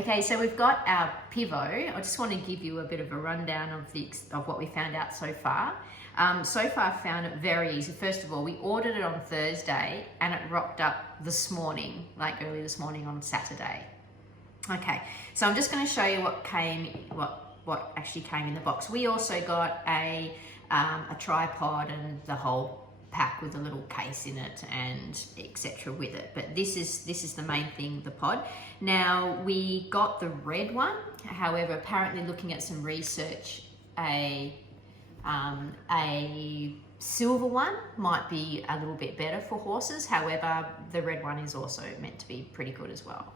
Okay, so we've got our Pivo. I just want to give you a bit of a rundown of what we found out so far. So far, I found it very easy. First of all, we ordered it on Thursday and it rocked up this morning, like early this morning on Saturday. Okay, so I'm just going to show you what actually came in the box. We also got a tripod and the whole pack with a little case in it and etc. with it, but this is the main thing, the pod. Now we got the red one, however apparently looking at some research, a silver one might be a little bit better for horses. However, the red one is also meant to be pretty good as well.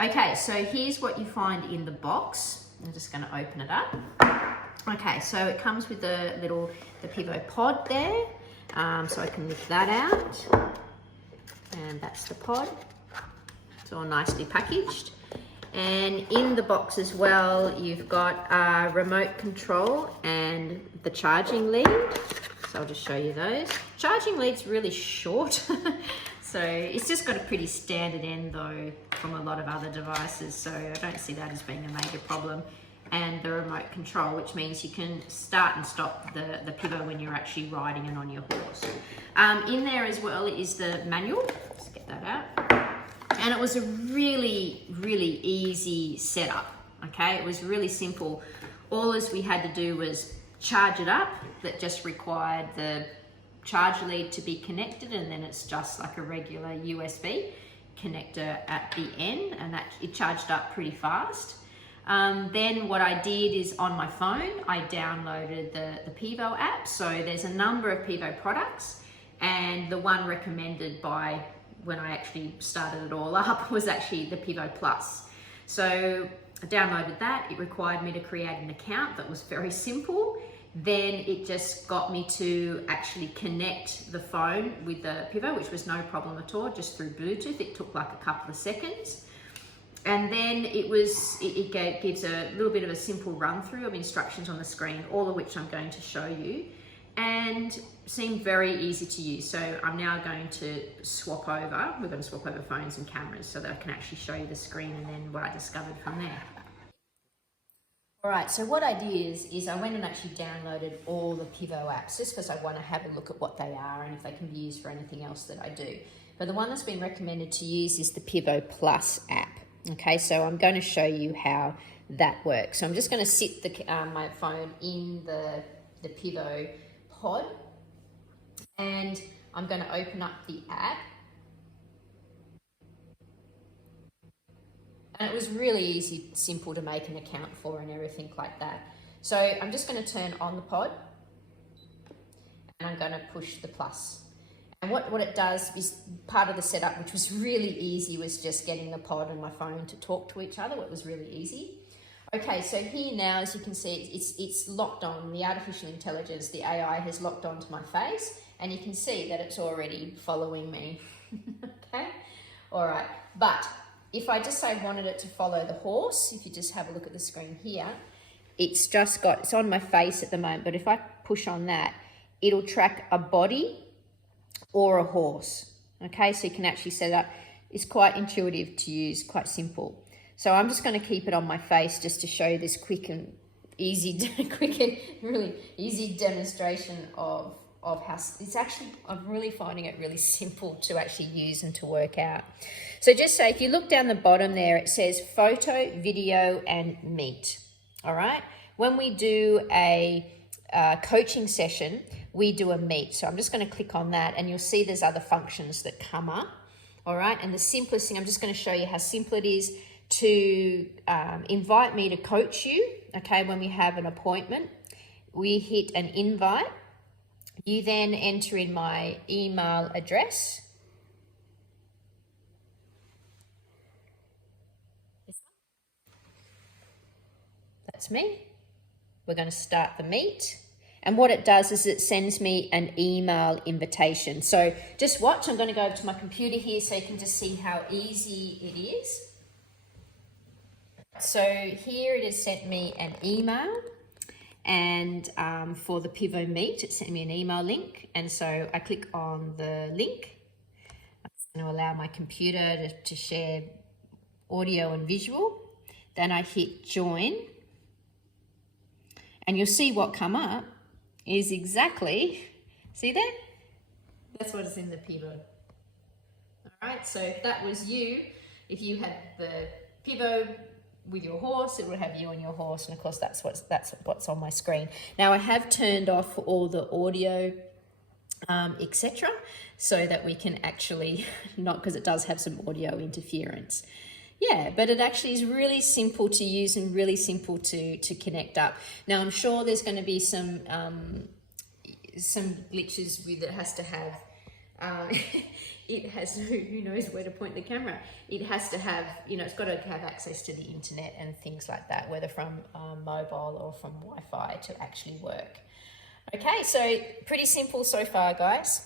Okay, so here's what you find in the box. I'm just going to open it up. Okay, so it comes with the Pivo pod there. So I can lift that out, and that's the pod. It's all nicely packaged. And in the box as well, you've got a remote control and the charging lead. So I'll just show you those. Charging lead's really short. So it's just got a pretty standard end though from a lot of other devices. So I don't see that as being a major problem. And the remote control, which means you can start and stop the Pivo when you're actually riding it on your horse. In there as well is the manual. Let's get that out. And it was a really, really easy setup, okay? It was really simple. All as we had to do was charge it up. That just required the charge lead to be connected, and then it's just like a regular USB connector at the end, and that it charged up pretty fast. Then what I did is on my phone, I downloaded the Pivo app. So there's a number of Pivo products, and the one recommended by when I actually started it all up was actually the Pivo Plus. So I downloaded that. It required me to create an account. That was very simple. Then it just got me to actually connect the phone with the Pivo, which was no problem at all, just through Bluetooth. It took like a couple of seconds. And then it gives a little bit of a simple run through of instructions on the screen, all of which I'm going to show you, and seemed very easy to use. So I'm now going to swap over. We're going to swap over phones and cameras so that I can actually show you the screen and then what I discovered from there. All right, so what I did is I went and actually downloaded all the Pivo apps just because I want to have a look at what they are and if they can be used for anything else that I do. But the one that's been recommended to use is the Pivo Plus app. Okay, so I'm going to show you how that works. So I'm just going to sit my phone in the Pivo pod, and I'm going to open up the app. And it was really easy, simple to make an account for and everything like that. So I'm just going to turn on the pod, and I'm going to push the plus. And what it does is part of the setup, which was really easy, was just getting the pod and my phone to talk to each other. It was really easy. Okay, so here now, as you can see, it's locked on. The artificial intelligence, the AI, has locked onto my face, and you can see that it's already following me. Okay, all right. But if I just say I wanted it to follow the horse, if you just have a look at the screen here, it's on my face at the moment. But if I push on that, it'll track a body or a horse. Okay, so you can actually set it up. It's quite intuitive to use, quite simple. So I'm just going to keep it on my face just to show you this quick and really easy demonstration of how it's actually, I'm really finding it really simple to actually use and to work out. So just say, if you look down the bottom there, it says photo, video, and meet. All right. When we do a coaching session, we do a meet. So I'm just going to click on that, and you'll see there's other functions that come up. All right. And the simplest thing, I'm just going to show you how simple it is to invite me to coach you. Okay. When we have an appointment, we hit an invite. You then enter in my email address. That's me. We're going to start the meet. And what it does is it sends me an email invitation. So just watch. I'm going to go over to my computer here so you can just see how easy it is. So here it has sent me an email. And for the Pivo Meet, it sent me an email link. And so I click on the link. I'm going to allow my computer to share audio and visual. then I hit join, and you'll see what come up is exactly, see there? That's what is in the Pivo. All right, so if that was you, if you had the Pivo with your horse, it would have you and your horse, and of course that's what's on my screen. Now I have turned off all the audio, etc., so that we can actually, not because it does have some audio interference. Yeah, but it actually is really simple to use and really simple to connect up. Now I'm sure there's going to be some glitches with it. Has to have it has, who knows where to point the camera, it has to have, it's got to have access to the internet and things like that, whether from mobile or from Wi-Fi, to actually work. Okay, so pretty simple so far, guys.